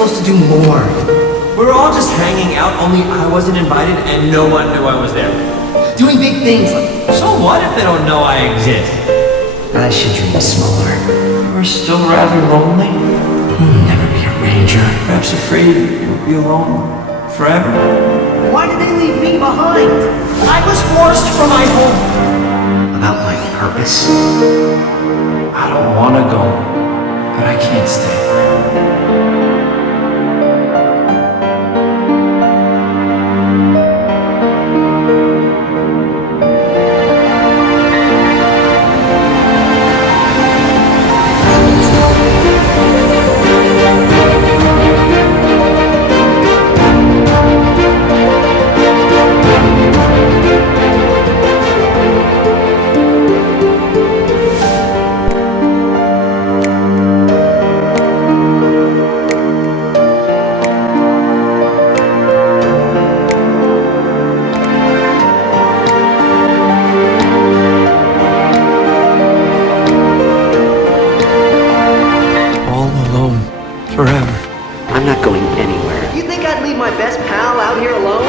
supposed to do more. We were all just hanging out, only I wasn't invited and no one knew I was there. Doing big things like, So what if they don't know I exist? I should dream smaller. You were still rather lonely? Never be a ranger. Perhaps afraid you'll be alone forever? Why did they leave me behind? I was forced from my home. About my purpose? I don't want to go, but I can't stay. Forever. I'm not going anywhere. You think I'd leave my best pal out here alone?